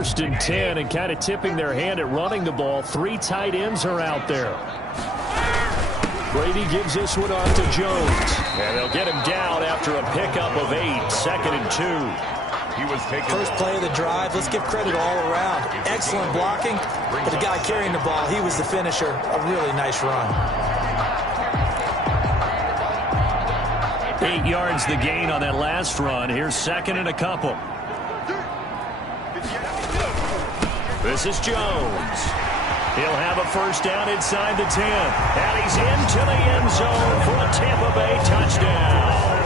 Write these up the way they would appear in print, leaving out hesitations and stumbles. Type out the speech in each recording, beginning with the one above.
1st and 10 and kind of tipping their hand at running the ball. 3 tight ends are out there. Brady gives this one off to Jones. And they'll get him down after a pickup of 8. 2nd and 2. He was taking first play of the drive. Let's give credit all around. Excellent blocking. But the guy carrying the ball, he was the finisher. A really nice run. 8 yards the gain on that last run. Here's 2nd and a couple. This is Jones. He'll have a first down inside the 10. And he's into the end zone for a Tampa Bay touchdown.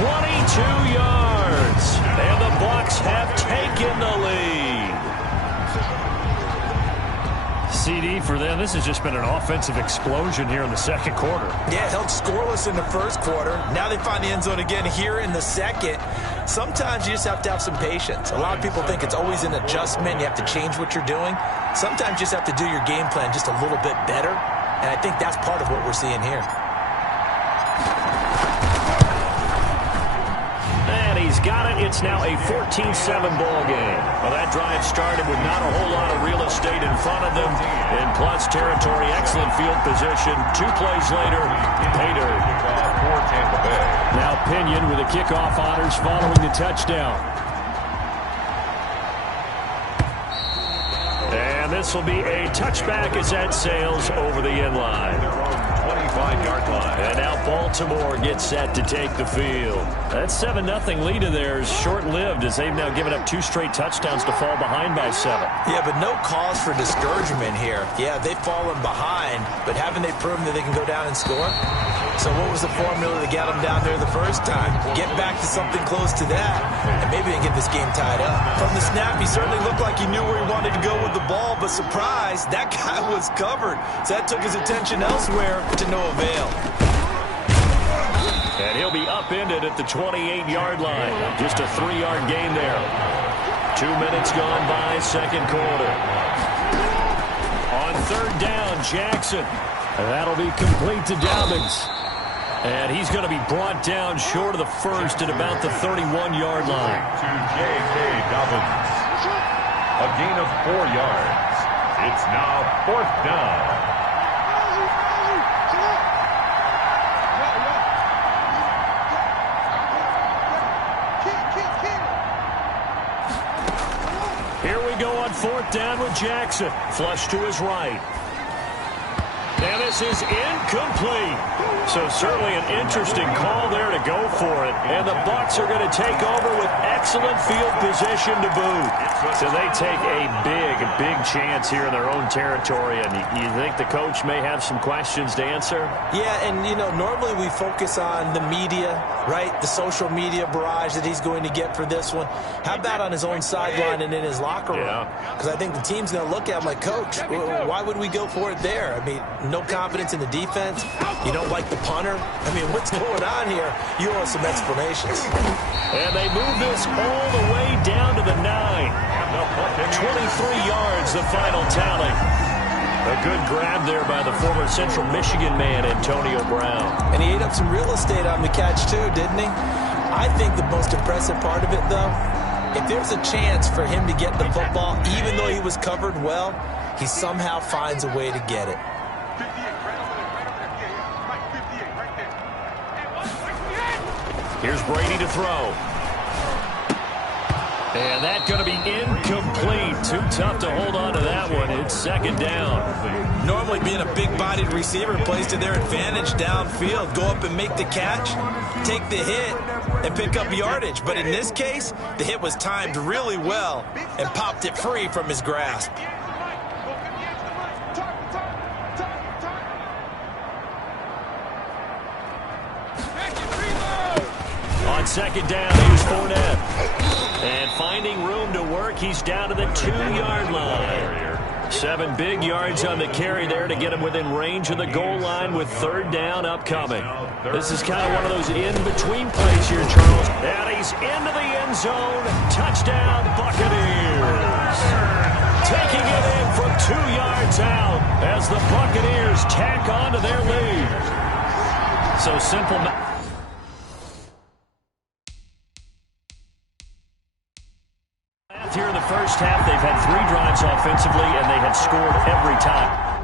22 yards. And the Bucs have taken the lead. CD for them. This has just been an offensive explosion here in the 2nd quarter. Yeah, held scoreless in the 1st quarter. Now they find the end zone again here in the 2nd. Sometimes you just have to have some patience. A lot of people think it's always an adjustment. You have to change what you're doing. Sometimes you just have to do your game plan just a little bit better. And I think that's part of what we're seeing here. And he's got it. It's now a 14-7 ball game. Well, that drive started with not a whole lot of real estate in front of them. In plus territory, excellent field position. 2 plays later, pay dirt. for Tampa Bay. Now Pinion with the kickoff honors following the touchdown. And this will be a touchback as that sails over the end line. 25-yard line. And now Baltimore gets set to take the field. That 7-0 lead of theirs short-lived as they've now given up 2 straight touchdowns to fall behind by 7. Yeah, but no cause for discouragement here. Yeah, they've fallen behind, but haven't they proven that they can go down and score? So what was the formula to get them down there the first time? Get back to something close to that, and maybe they can get this game tied up. From the snap, he certainly looked like he knew where he wanted to go with the ball, but surprise, that guy was covered. So that took his attention elsewhere to no avail. And he'll be upended at the 28-yard line. Just a 3-yard gain there. 2 minutes gone by, 2nd quarter. On 3rd down, Jackson. And that'll be complete to Dobbins. And he's going to be brought down short of the first at about the 31-yard line. To J.K. Dobbins. A gain of 4 yards. It's now 4th down. Here we go on 4th down with Jackson. Flush to his right. And this is incomplete. So certainly an interesting call there to go for it. And the Bucs are going to take over with excellent field position to boot. So they take a big chance here in their own territory. And you think the coach may have some questions to answer? Yeah, and, you know, normally we focus on the media, right? The social media barrage that he's going to get for this one. How about on his own sideline and in his locker room? Because I think the team's going to look at him like, Coach, why would we go for it there? I mean, no confidence in the defense. You don't like the punter. I mean, what's going on here? You owe us some explanations. And they move this all the way down to the 9. 23 yards, the final tally. A good grab there by the former Central Michigan man, Antonio Brown. And he ate up some real estate on the catch, too, didn't he? I think the most impressive part of it, though, if there's a chance for him to get the football, even though he was covered well, he somehow finds a way to get it. Here's Brady to throw. And that's going to be incomplete. Too tough to hold on to that one. It's 2nd down. Normally being a big-bodied receiver plays to their advantage downfield. Go up and make the catch, take the hit, and pick up yardage. But in this case, the hit was timed really well and popped it free from his grasp. On 2nd down, here's Fournette. And finding room to work, he's down to the 2-yard line. 7 big yards on the carry there to get him within range of the goal line with 3rd down upcoming. This is kind of one of those in-between plays here, Charles. And he's into the end zone. Touchdown, Buccaneers. Taking it in from 2 yards out as the Buccaneers tack on to their lead. So simple. here in the first half. They've had 3 drives offensively, and they have scored every time.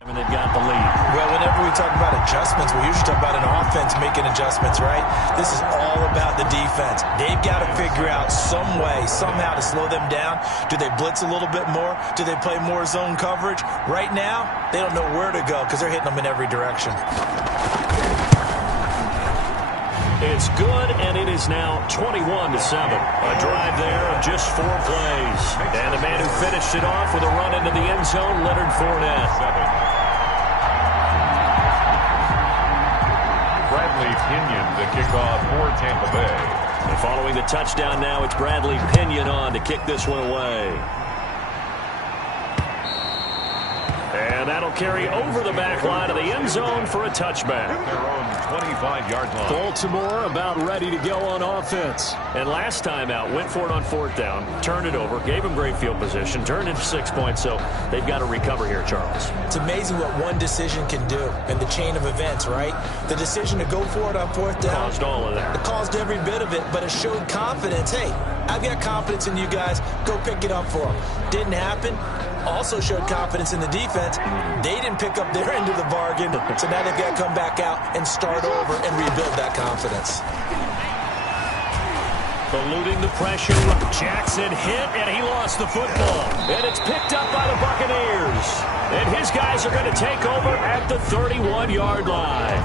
And they've got the lead. Well, whenever we talk about adjustments, we usually talk about an offense making adjustments, right? This is all about the defense. They've got to figure out some way, somehow to slow them down. Do they blitz a little bit more? Do they play more zone coverage? Right now, they don't know where to go because they're hitting them in every direction. It's good, and it is now 21-7. A drive there of just 4 plays. And the man who finished it off with a run into the end zone, Leonard Fournette. Bradley Pinion to kick off for Tampa Bay. And following the touchdown now, it's Bradley Pinion on to kick this one away. And that'll carry over the back line of the end zone for a touchback. Their own 25-yard line. Baltimore about ready to go on offense. And last time out, went for it on 4th down, turned it over, gave them great field position, turned into 6 points, so they've got to recover here, Charles. It's amazing what one decision can do in the chain of events, right? The decision to go for it on 4th down. Caused all of that. It caused every bit of it, but it showed confidence. Hey, I've got confidence in you guys. Go pick it up for them. Didn't happen. Also showed confidence in the defense. They didn't pick up their end of the bargain, so now they've got to come back out and start over and rebuild that confidence. Eluding the pressure, Jackson hit, and he lost the football. And it's picked up by the Buccaneers. And his guys are going to take over at the 31-yard line.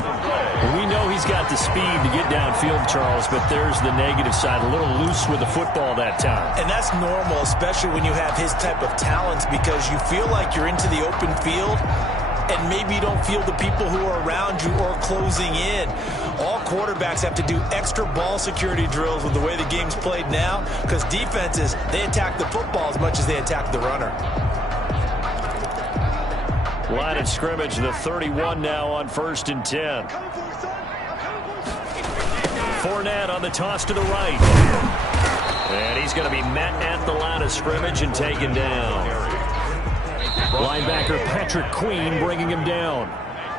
We know he's got the speed to get downfield, Charles, but there's the negative side, a little loose with the football that time. And that's normal, especially when you have his type of talents, because you feel like you're into the open field, and maybe you don't feel the people who are around you or closing in. All quarterbacks have to do extra ball security drills with the way the game's played now, because defenses, they attack the football as much as they attack the runner. Line of scrimmage, the 31 now on 1st and 10. Fournette on the toss to the right. And he's going to be met at the line of scrimmage and taken down. Linebacker Patrick Queen bringing him down.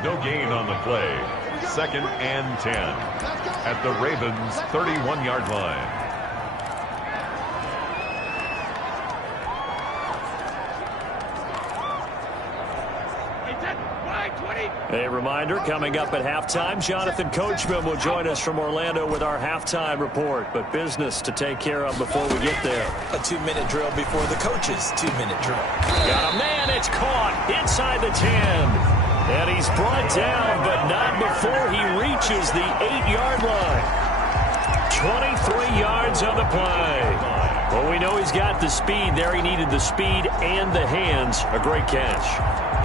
No gain on the play. 2nd and 10 at the Ravens' 31-yard line. A reminder, coming up at halftime, Jonathan Coachman will join us from Orlando with our halftime report. But business to take care of before we get there. A 2-minute drill before the coach's 2-minute drill. Got a man, it's caught inside the 10. And he's brought down, but not before he reaches the 8-yard line. 23 yards on the play. Well, we know he's got the speed there. He needed the speed and the hands. A great catch.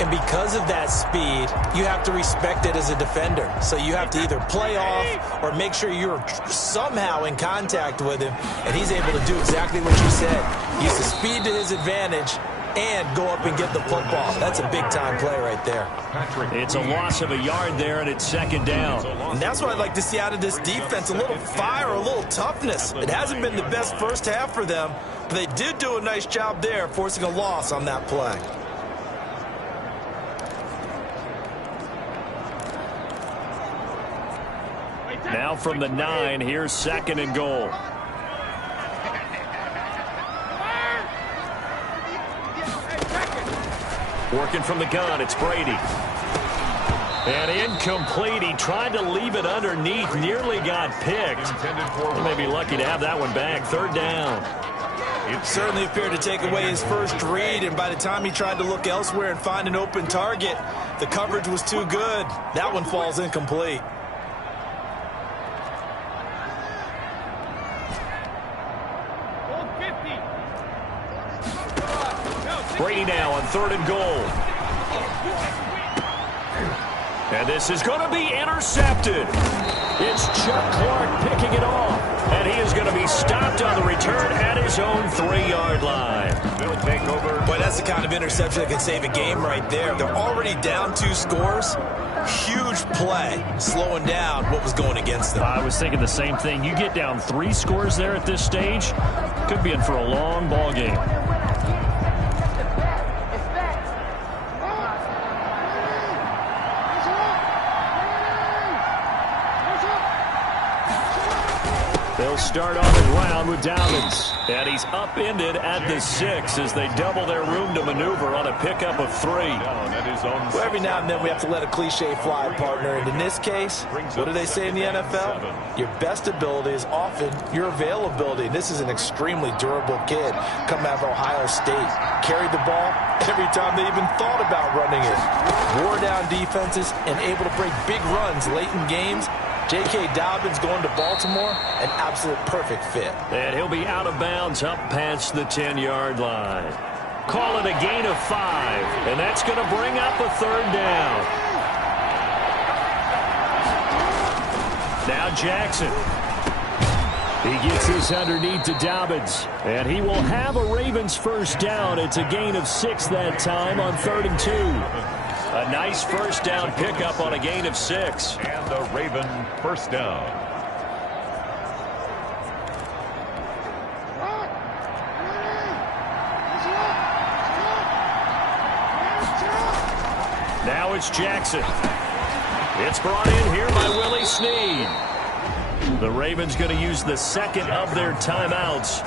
And because of that speed, you have to respect it as a defender. So you have to either play off or make sure you're somehow in contact with him. And he's able to do exactly what you said. Use the speed to his advantage and go up and get the football. That's a big-time play right there. It's a loss of a yard there, and it's 2nd down. And that's what I'd like to see out of this defense, a little fire, a little toughness. It hasn't been the best first half for them, but they did do a nice job there, forcing a loss on that play. Now from the 9, here's 2nd and goal. Working from the gun, it's Brady. And incomplete. He tried to leave it underneath, nearly got picked. He may be lucky to have that one back. 3rd down. It certainly appeared to take away his first read, and by the time he tried to look elsewhere and find an open target, the coverage was too good. That one falls incomplete. Brady now on 3rd and goal. And this is going to be intercepted. It's Chuck Clark picking it off. And he is going to be stopped on the return at his own 3-yard line. They'll take over. Boy, that's the kind of interception that can save a game right there. They're already down 2 scores. Huge play, slowing down what was going against them. I was thinking the same thing. You get down 3 scores there at this stage, could be in for a long ball game. They'll start on the ground with Dobbins. And he's upended at the 6 as they double their room to maneuver on a pickup of 3. Well, every now and then we have to let a cliche fly, partner. And in this case, what do they say in the NFL? Your best ability is often your availability. This is an extremely durable kid coming out of Ohio State. Carried the ball every time they even thought about running it. Wore down defenses and able to break big runs late in games. J.K. Dobbins going to Baltimore, an absolute perfect fit. And he'll be out of bounds up past the 10-yard line. Call it a gain of 5, and that's going to bring up a 3rd down. Now Jackson. He gets this underneath to Dobbins, and he will have a Ravens 1st down. It's a gain of 6 that time on 3rd and 2. A nice 1st down pickup on a gain of 6. And the Raven 1st down. Now it's Jackson. It's brought in here by Willie Snead. The Ravens going to use the 2nd of their timeouts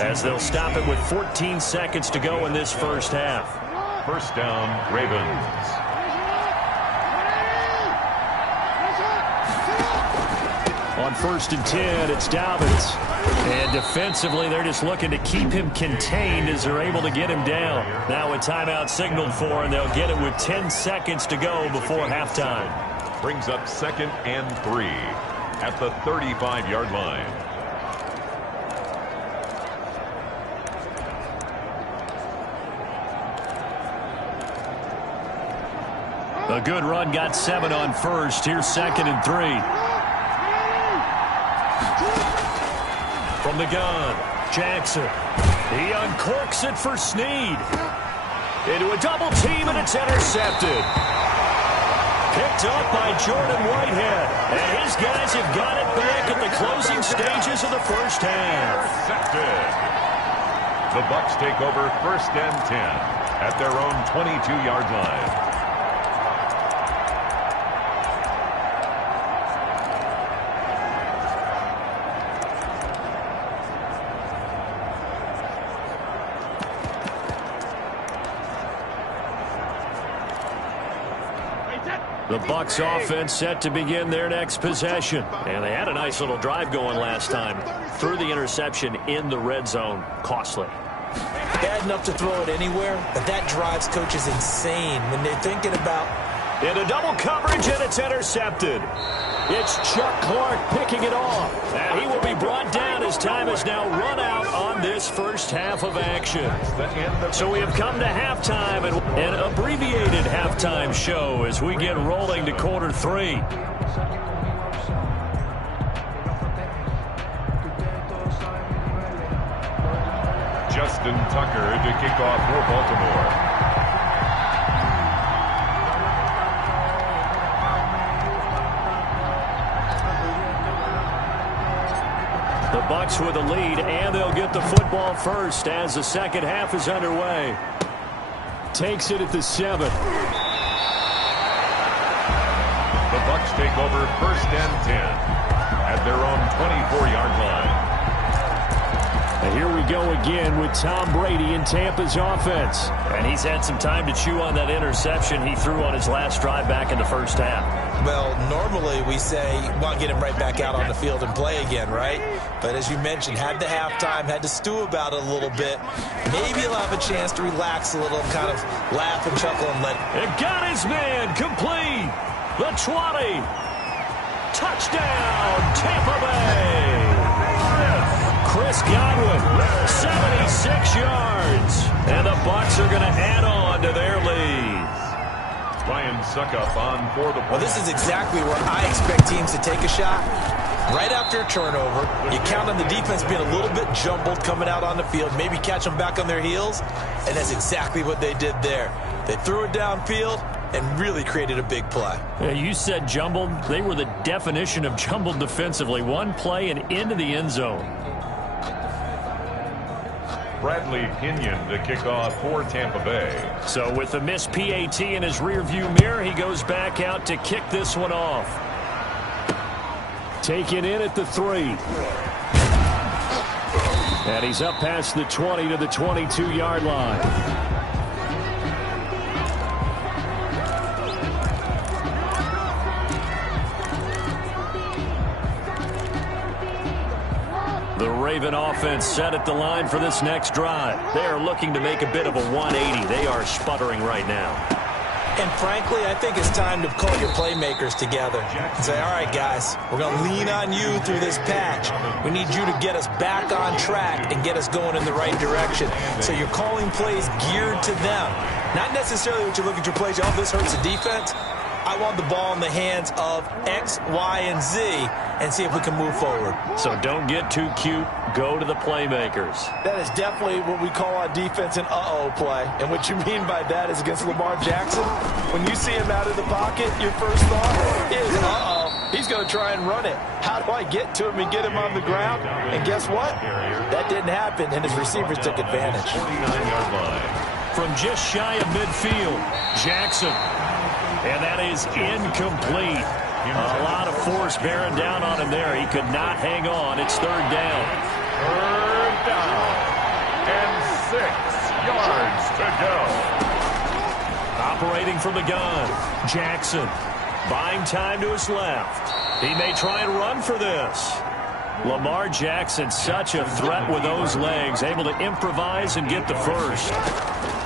as they'll stop it with 14 seconds to go in this 1st half. 1st down, Ravens. On 1st and 10, it's Dobbins. And defensively, they're just looking to keep him contained as they're able to get him down. Now a timeout signaled for, and they'll get it with 10 seconds to go before halftime. Brings up 2nd and 3 at the 35-yard line. A good run got 7 on 1st. Here's 2nd and 3. From the gun, Jackson. He uncorks it for Snead. Into a double team, and it's intercepted. Picked up by Jordan Whitehead. And his guys have got it back at the closing stages of the 1st half. Intercepted. The Bucs take over 1st and 10 at their own 22-yard line. The Bucs offense set to begin their next possession. And they had a nice little drive going last time. Threw the interception in the red zone. Costly. Bad enough to throw it anywhere, but that drives coaches insane when they're thinking about... Into double coverage, and it's intercepted. It's Chuck Clark picking it off. And he will be brought down as time has now run out on this 1st half of action. So we have come to halftime, and an abbreviated halftime show as we get rolling to quarter 3. Justin Tucker to kick off for Baltimore. The Bucs with a lead, and they'll get the football first as the 2nd half is underway. Takes it at the 7. The Bucs take over 1st and 10 at their own 24-yard line. And here we go again with Tom Brady in Tampa's offense. And he's had some time to chew on that interception he threw on his last drive back in the 1st half. Well, normally we say, well, get him right back out on the field and play again, right? But as you mentioned, had the halftime, had to stew about it a little bit. Maybe he'll have a chance to relax a little and kind of laugh and chuckle and let... It got his man complete. The 20. Touchdown, Tampa Bay. Chris Godwin, 76 yards. And the Bucs are going to add on to their lead. Ryan Suckup on for the point. Well, this is exactly where I expect teams to take a shot. Right after a turnover, you count on the defense being a little bit jumbled coming out on the field, maybe catch them back on their heels, and that's exactly what they did there. They threw it downfield and really created a big play. Yeah, you said jumbled. They were the definition of jumbled defensively. One play and into the end zone. Bradley Pinion to kick off for Tampa Bay. So with the missed PAT in his rearview mirror, he goes back out to kick this one off. Taken in at the 3. And he's up past the 20 to the 22-yard line. The Raven offense set at the line for this next drive. They are looking to make a bit of a 180. They are sputtering right now. And frankly, I think it's time to call your playmakers together and say, all right, guys, we're going to lean on you through this patch. We need you to get us back on track and get us going in the right direction. So you're calling plays geared to them. Not necessarily what you look at your plays, oh, this hurts the defense. I want the ball in the hands of X, Y, and Z and see if we can move forward. So don't get too cute. Go to the playmakers. That is definitely what we call on defense an uh-oh play. And what you mean by that is against Lamar Jackson, when you see him out of the pocket, your first thought is, uh-oh, he's going to try and run it. How do I get to him and get him on the ground? And guess what? That didn't happen, and his receivers took advantage. 49-yard line. From just shy of midfield, Jackson. And that is incomplete. A lot of force bearing down on him there. He could not hang on. It's third down. Third down. And 6 yards to go. Operating from the gun, Jackson. Buying time to his left. He may try and run for this. Lamar Jackson, such a threat with those legs, able to improvise and get the first.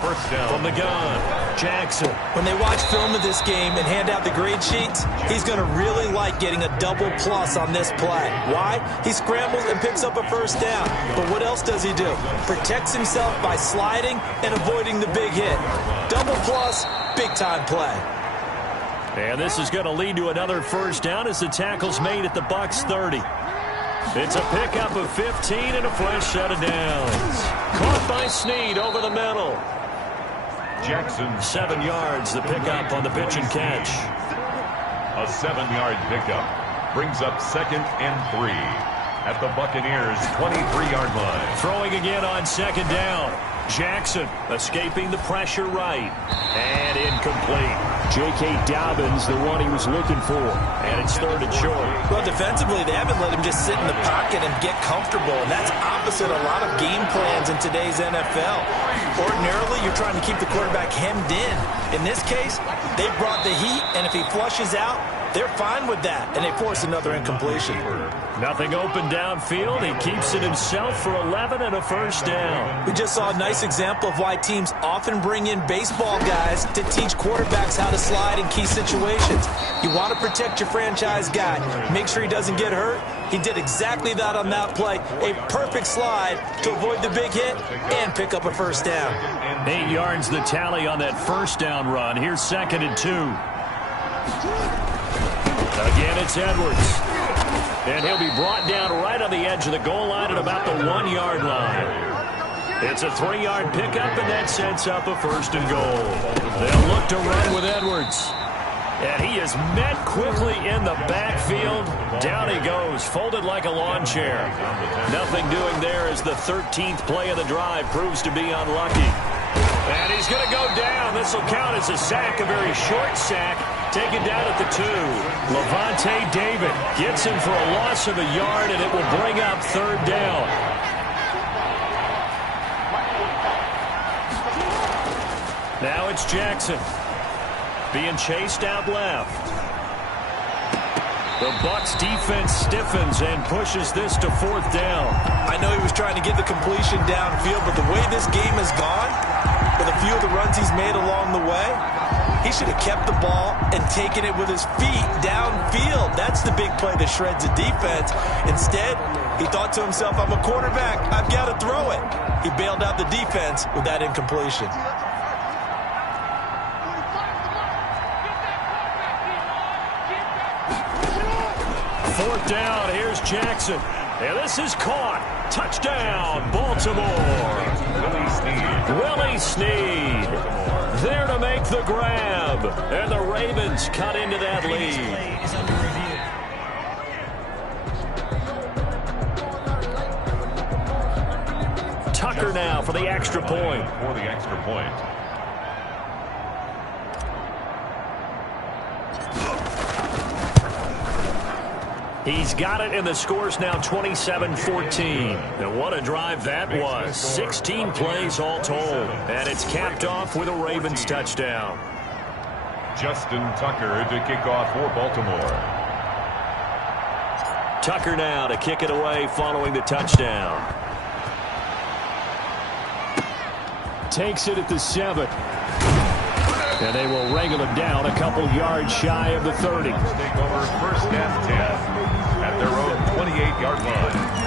First down. From the gun, Jackson. When they watch film of this game and hand out the grade sheets, he's going to really like getting a double plus on this play. Why? He scrambles and picks up a first down. But what else does he do? Protects himself by sliding and avoiding the big hit. Double plus, big-time play. And this is going to lead to another first down as the tackle's made at the Bucs 30. It's a pickup of 15 and a fresh set of downs. Caught by Snead over the middle. Jackson. 7 yards, the pickup on the pitch and catch. A 7-yard pickup brings up 2nd and 3 at the Buccaneers' 23-yard line. Throwing again on 2nd down. Jackson escaping the pressure right. And incomplete. J.K. Dobbins, the one he was looking for. And it's 3rd and short. Well, defensively, they haven't let him just sit in the pocket and get comfortable. And that's opposite a lot of game plans in today's NFL. Ordinarily, you're trying to keep the quarterback hemmed in. In this case, they brought the heat, and if he flushes out, they're fine with that, and they force another incompletion. Nothing open downfield. He keeps it himself for 11 and a first down. We just saw a nice example of why teams often bring in baseball guys to teach quarterbacks how to slide in key situations. You want to protect your franchise guy. Make sure he doesn't get hurt. He did exactly that on that play. A perfect slide to avoid the big hit and pick up a first down. 8 yards the tally on that first down run. Here's 2nd and 2. Again, it's Edwards. And he'll be brought down right on the edge of the goal line at about the 1-yard line. It's a 3-yard pickup, and that sets up a 1st and goal. They'll look to run with Edwards. And he is met quickly in the backfield. Down he goes, folded like a lawn chair. Nothing doing there as the 13th play of the drive proves to be unlucky. And he's going to go down. This will count as a sack, a very short sack. Taken down at the 2. Levante David gets him for a loss of a yard, and it will bring up 3rd down. Now it's Jackson being chased out left. The Bucs defense stiffens and pushes this to 4th down. I know he was trying to get the completion downfield, but the way this game has gone, with a few of the runs he's made along the way, he should have kept the ball and taken it with his feet downfield. That's the big play that shreds the defense. Instead, he thought to himself, I'm a quarterback. I've got to throw it. He bailed out the defense with that incompletion. Fourth down, here's Jackson. And this is caught. Touchdown, Baltimore. Willie Snead there to make the grab. And the Ravens cut into that lead. Tucker now for the extra point. For the extra point. He's got it, and the score's now 27-14. And what a drive that was. 16 plays all told. And it's capped off with a Ravens touchdown. Justin Tucker to kick off for Baltimore. Tucker now to kick it away following the touchdown. Takes it at the 7. And they will wrangle him down a couple yards shy of the 30. Take over first and 10 at their own 28-yard line.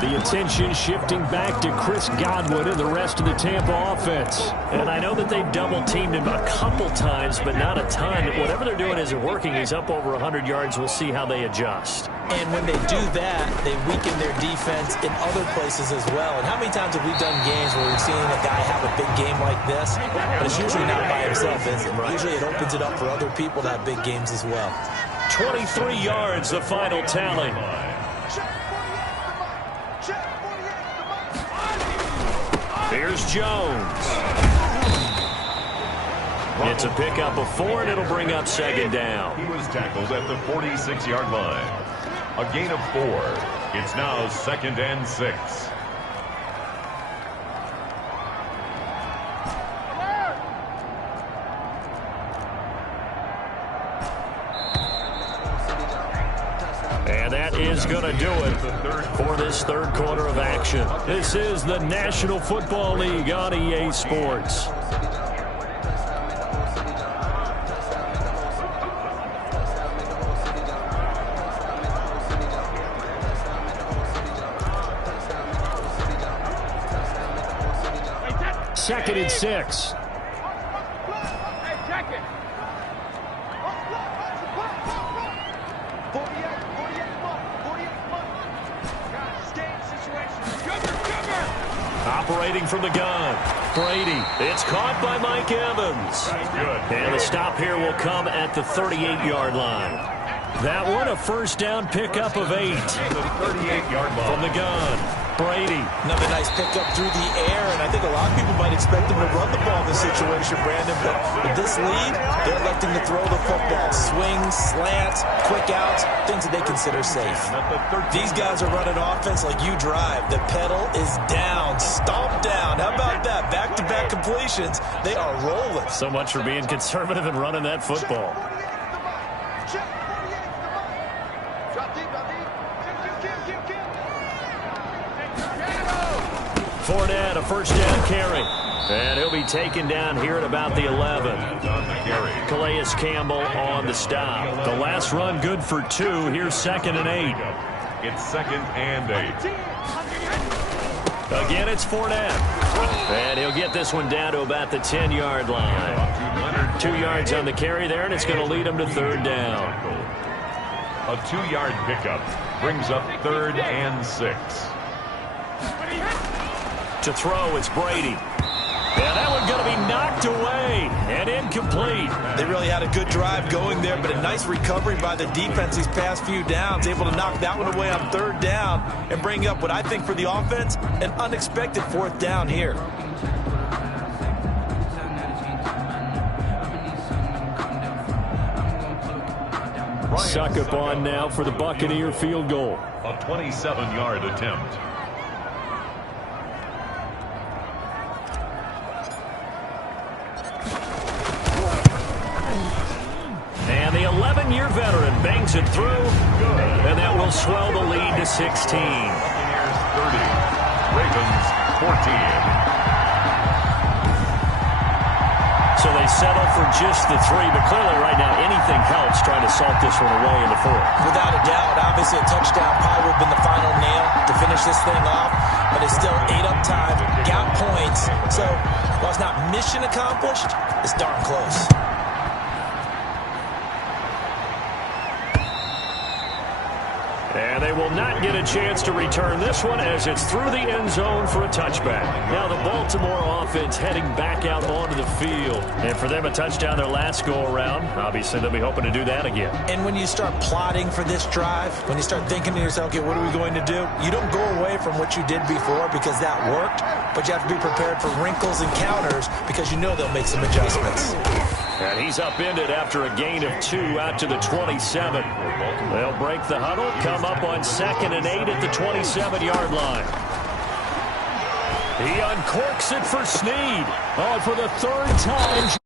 The attention shifting back to Chris Godwin and the rest of the Tampa offense. And I know that they've double-teamed him a couple times, but not a ton. Whatever they're doing isn't working. He's up over 100 yards. We'll see how they adjust. And when they do that, they weaken their defense in other places as well. And how many times have we done games where we've seen a guy have a big game like this? But it's usually not by himself, is it? Usually it opens it up for other people to have big games as well. 23 yards, the final tally. Here's Jones. It's a pickup of 4, and it'll bring up second down. He was tackled at the 46-yard line. A gain of 4. It's now second and 6. And that is going to do it for this third quarter of action. This is the National Football League on EA Sports. Second and 6. Operating from the gun. Brady. It's caught by Mike Evans. And the stop here will come at the 38-yard line. That one a first down pickup of 8. The 38-yard line. From the gun. Brady. Another nice pickup through the air, and I think a lot of people might expect them to run the ball in this situation, Brandon, but with this lead, they're electing to throw the football. Swings, slants, quick outs, things that they consider safe. These guys are running offense like you drive. The pedal is down, stomp down. How about that? Back-to-back completions. They are rolling. So much for being conservative and running that football. Fournette, a first down carry. And he'll be taken down here at about the 11. Calais Campbell on the stop. The last run good for 2. Here's second and 8. It's second and 8. Again, it's Fournette. And he'll get this one down to about the 10-yard line. 2 yards on the carry there, and it's going to lead him to third down. A 2-yard pickup brings up third and 6. To throw, it's Brady. And that one's going to be knocked away and incomplete. They really had a good drive going there, but a nice recovery by the defense these past few downs, able to knock that one away on third down and bring up what I think for the offense, an unexpected fourth down here. Suck up on now for the Buccaneer field goal. A 27-yard attempt. And the 11-year veteran bangs it through, and that will swell the lead to 16. Buccaneers 30, Ravens 14. So they settle for just the 3, but clearly right now anything helps trying to salt this one away in the 4th. Without a doubt, obviously a touchdown probably would have been the final nail to finish this thing off, but it's still 8 up time, got points, so while it's not mission accomplished, it's darn close. And they will not get a chance to return this one as it's through the end zone for a touchback. Now the Baltimore offense heading back out onto the field. And for them, a touchdown their last go-around. Obviously, they'll be hoping to do that again. And when you start plotting for this drive, when you start thinking to yourself, okay, what are we going to do? You don't go away from what you did before because that worked, but you have to be prepared for wrinkles and counters because you know they'll make some adjustments. And he's upended after a gain of 2 out to the 27. They'll break the huddle, come up on 2nd and 8 at the 27-yard line. He uncorks it for Snead. Oh, for the 3rd time.